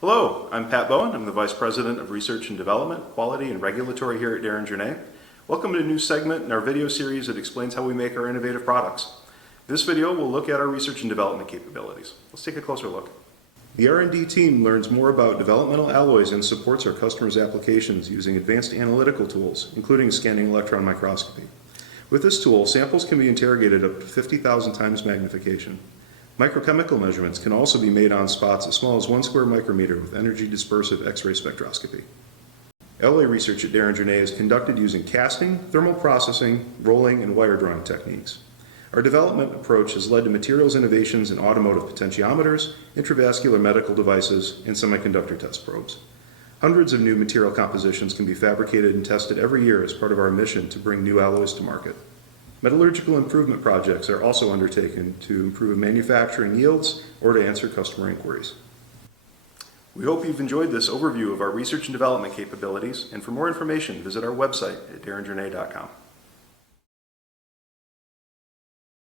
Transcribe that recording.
Hello, I'm Pat Bowen. I'm the Vice President of Research and Development, Quality, and Regulatory here at Deringer-Ney. Welcome to a new segment in our video series that explains how we make our innovative products. This video will look at our research and development capabilities. Let's take a closer look. The R&D team learns more about developmental alloys and supports our customers' applications using advanced analytical tools, including scanning electron microscopy. With this tool, samples can be interrogated up to 50,000 times magnification. Microchemical measurements can also be made on spots as small as 1 square micrometer with energy dispersive X-ray spectroscopy. Alloy research at Deringer-Ney is conducted using casting, thermal processing, rolling, and wire drawing techniques. Our development approach has led to materials innovations in automotive potentiometers, intravascular medical devices, and semiconductor test probes. Hundreds of new material compositions can be fabricated and tested every year as part of our mission to bring new alloys to market. Metallurgical improvement projects are also undertaken to improve manufacturing yields or to answer customer inquiries. We hope you've enjoyed this overview of our research and development capabilities, and for more information, visit our website at deringerNey.com.